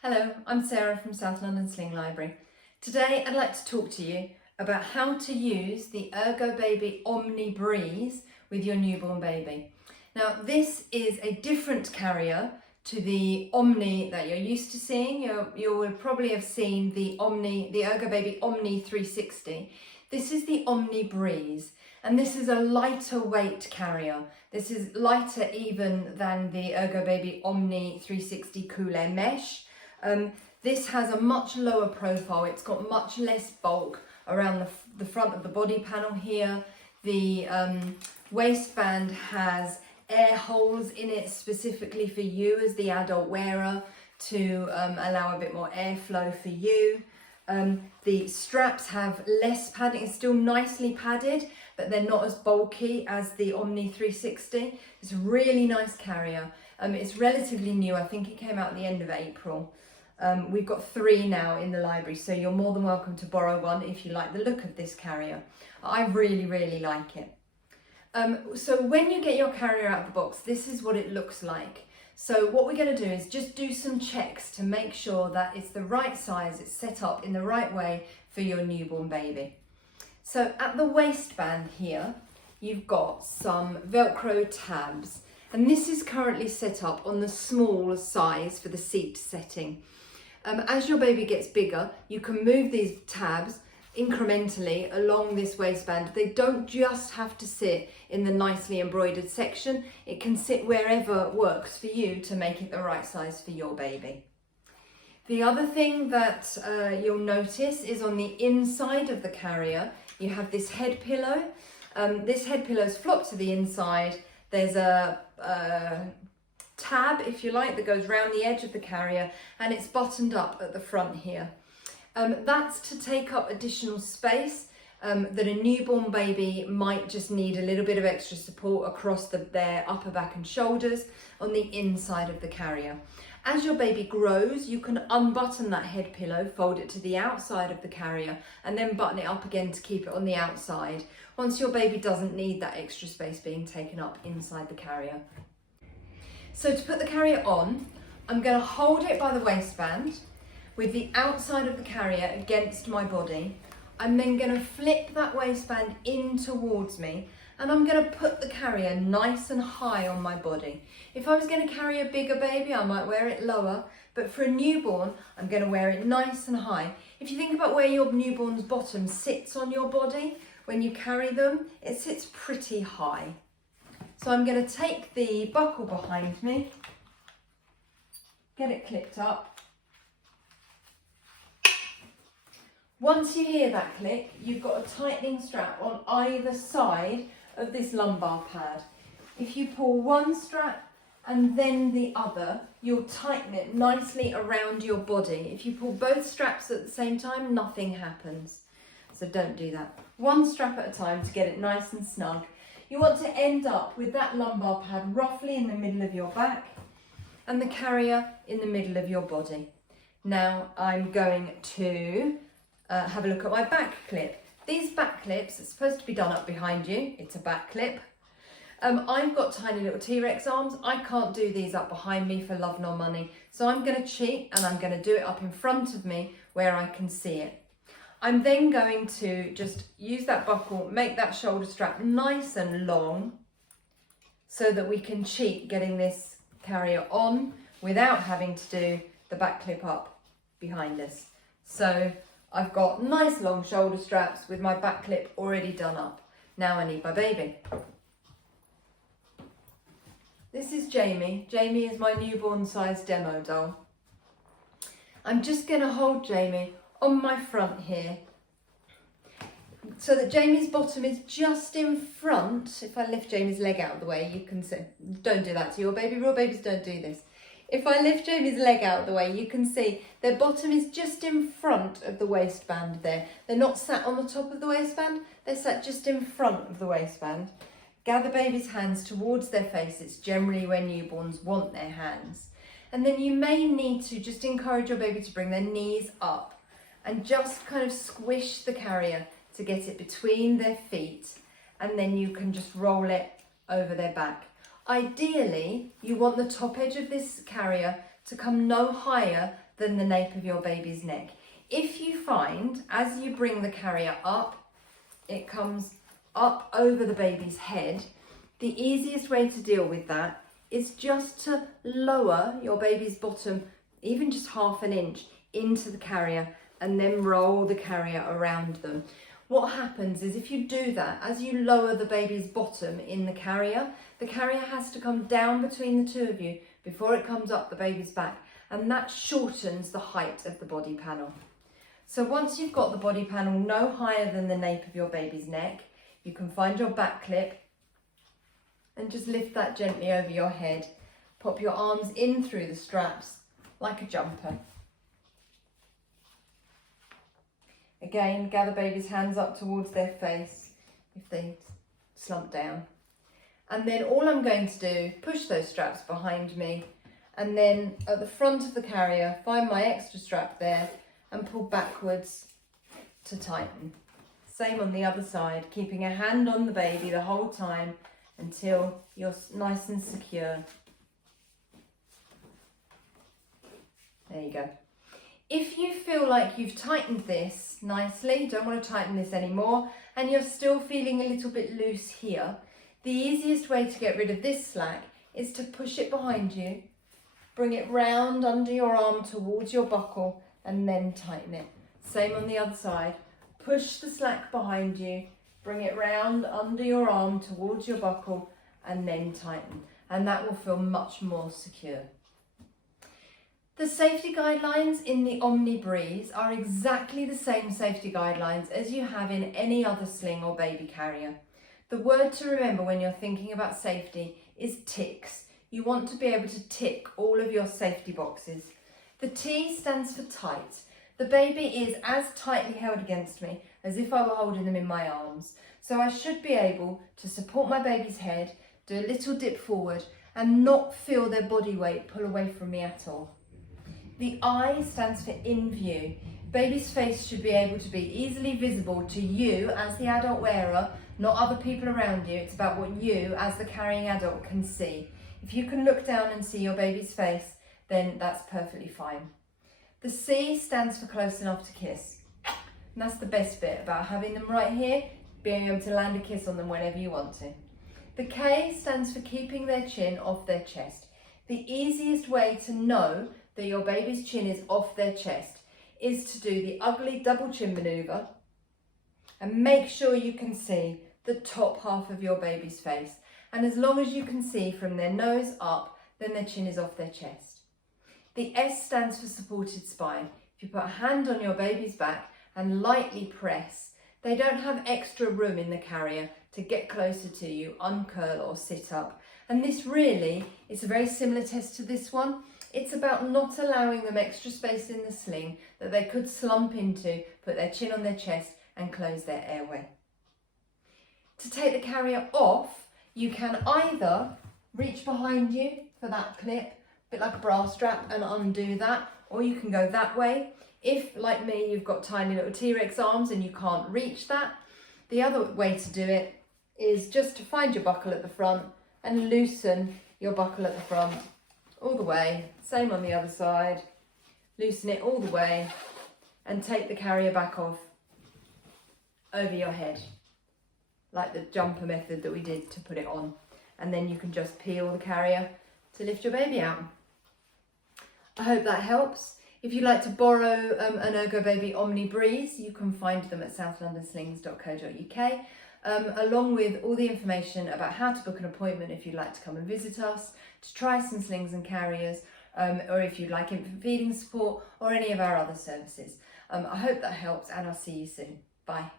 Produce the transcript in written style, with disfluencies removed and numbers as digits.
Hello, I'm Sarah from South London Sling Library. Today I'd like to talk to you about how to use the ErgoBaby Omni Breeze with your newborn baby. Now this is a different carrier to the Omni that you're used to seeing. You will probably have seen the ErgoBaby Omni 360. This is the Omni Breeze, and this is a lighter weight carrier. This is lighter even than the ErgoBaby Omni 360 Cool Air Mesh. This has a much lower profile. It's got much less bulk around the front of the body panel here. The waistband has air holes in it specifically for you as the adult wearer to allow a bit more airflow for you. The straps have less padding. It's still nicely padded, but they're not as bulky as the Omni 360. It's a really nice carrier. It's relatively new. I think it came out at the end of April. We've got 3 now in the library, so you're more than welcome to borrow one if you like the look of this carrier. I really like it. So when you get your carrier out of the box, this is what it looks like. So what we're going to do is just do some checks to make sure that it's the right size, it's set up in the right way for your newborn baby. So at the waistband here, you've got some Velcro tabs, and this is currently set up on the small size for the seat setting. As your baby gets bigger, you can move these tabs incrementally along this waistband. They don't just have to sit in the nicely embroidered section. It can sit wherever works for you to make it the right size for your baby. The other thing that you'll notice is on the inside of the carrier, you have this head pillow. This head pillow is flopped to the inside. There's a tab, if you like, that goes round the edge of the carrier, and it's buttoned up at the front here. That's to take up additional space that a newborn baby might just need a little bit of extra support across their upper back and shoulders on the inside of the carrier. As your baby grows, you can unbutton that head pillow, fold it to the outside of the carrier, and then button it up again to keep it on the outside once your baby doesn't need that extra space being taken up inside the carrier. So to put the carrier on, I'm going to hold it by the waistband with the outside of the carrier against my body. I'm then going to flip that waistband in towards me, and I'm going to put the carrier nice and high on my body. If I was going to carry a bigger baby, I might wear it lower, but for a newborn, I'm going to wear it nice and high. If you think about where your newborn's bottom sits on your body, when you carry them, it sits pretty high. So I'm going to take the buckle behind me, get it clipped up. Once you hear that click, you've got a tightening strap on either side of this lumbar pad. If you pull one strap and then the other, you'll tighten it nicely around your body. If you pull both straps at the same time, nothing happens. So don't do that. One strap at a time to get it nice and snug. You want to end up with that lumbar pad roughly in the middle of your back and the carrier in the middle of your body. Now I'm going to have a look at my back clip. These back clips are supposed to be done up behind you. It's a back clip. I've got tiny little T-Rex arms. I can't do these up behind me for love nor money. So I'm going to cheat and I'm going to do it up in front of me where I can see it. I'm then going to just use that buckle, make that shoulder strap nice and long so that we can cheat getting this carrier on without having to do the back clip up behind us. So I've got nice long shoulder straps with my back clip already done up. Now I need my baby. This is Jamie. Jamie is my newborn size demo doll. I'm just going to hold Jamie on my front here so that Jamie's bottom is just in front. If I lift Jamie's leg out of the way, you can see. Don't do that to your baby. Real babies don't do this. If I lift Jamie's leg out of the way, you can see their bottom is just in front of the waistband there. They're not sat on the top of the waistband, they're sat just in front of the waistband. Gather baby's hands towards their face. It's generally where newborns want their hands. And then you may need to just encourage your baby to bring their knees up and just kind of squish the carrier to get it between their feet, and then you can just roll it over their back. Ideally, you want the top edge of this carrier to come no higher than the nape of your baby's neck. If you find, as you bring the carrier up, it comes up over the baby's head, the easiest way to deal with that is just to lower your baby's bottom, even just half an inch, into the carrier and then roll the carrier around them. What happens is if you do that, as you lower the baby's bottom in the carrier has to come down between the two of you before it comes up the baby's back, and that shortens the height of the body panel. So once you've got the body panel no higher than the nape of your baby's neck, you can find your back clip and just lift that gently over your head. Pop your arms in through the straps like a jumper. Again, gather baby's hands up towards their face if they slump down. And then all I'm going to do, push those straps behind me, and then at the front of the carrier, find my extra strap there and pull backwards to tighten. Same on the other side, keeping a hand on the baby the whole time until you're nice and secure. There you go. If you feel like you've tightened this nicely, don't want to tighten this anymore, and you're still feeling a little bit loose here, the easiest way to get rid of this slack is to push it behind you, bring it round under your arm towards your buckle, and then tighten it. Same on the other side. Push the slack behind you, bring it round under your arm towards your buckle, and then tighten. And that will feel much more secure. The safety guidelines in the Omni Breeze are exactly the same safety guidelines as you have in any other sling or baby carrier. The word to remember when you're thinking about safety is ticks. You want to be able to tick all of your safety boxes. The T stands for tight. The baby is as tightly held against me as if I were holding them in my arms. So I should be able to support my baby's head, do a little dip forward, and not feel their body weight pull away from me at all. The I stands for in view. Baby's face should be able to be easily visible to you as the adult wearer, not other people around you. It's about what you as the carrying adult can see. If you can look down and see your baby's face, then that's perfectly fine. The C stands for close enough to kiss. And that's the best bit about having them right here, being able to land a kiss on them whenever you want to. The K stands for keeping their chin off their chest. The easiest way to know that your baby's chin is off their chest is to do the ugly double chin maneuver and make sure you can see the top half of your baby's face. And as long as you can see from their nose up, then their chin is off their chest. The S stands for supported spine. If you put a hand on your baby's back and lightly press, they don't have extra room in the carrier to get closer to you, uncurl or sit up. And this really is a very similar test to this one. It's about not allowing them extra space in the sling that they could slump into, put their chin on their chest and close their airway. To take the carrier off, you can either reach behind you for that clip, a bit like a bra strap, and undo that, or you can go that way. If, like me, you've got tiny little T-Rex arms and you can't reach that, the other way to do it is just to find your buckle at the front and loosen your buckle at the front all the way. Same on the other side. Loosen it all the way and take the carrier back off over your head, like the jumper method that we did to put it on. And then you can just peel the carrier to lift your baby out. I hope that helps. If you'd like to borrow an ErgoBaby Omni Breeze, you can find them at southlondonslings.co.uk, along with all the information about how to book an appointment if you'd like to come and visit us, to try some slings and carriers, or if you'd like infant feeding support or any of our other services. I hope that helps, and I'll see you soon. Bye.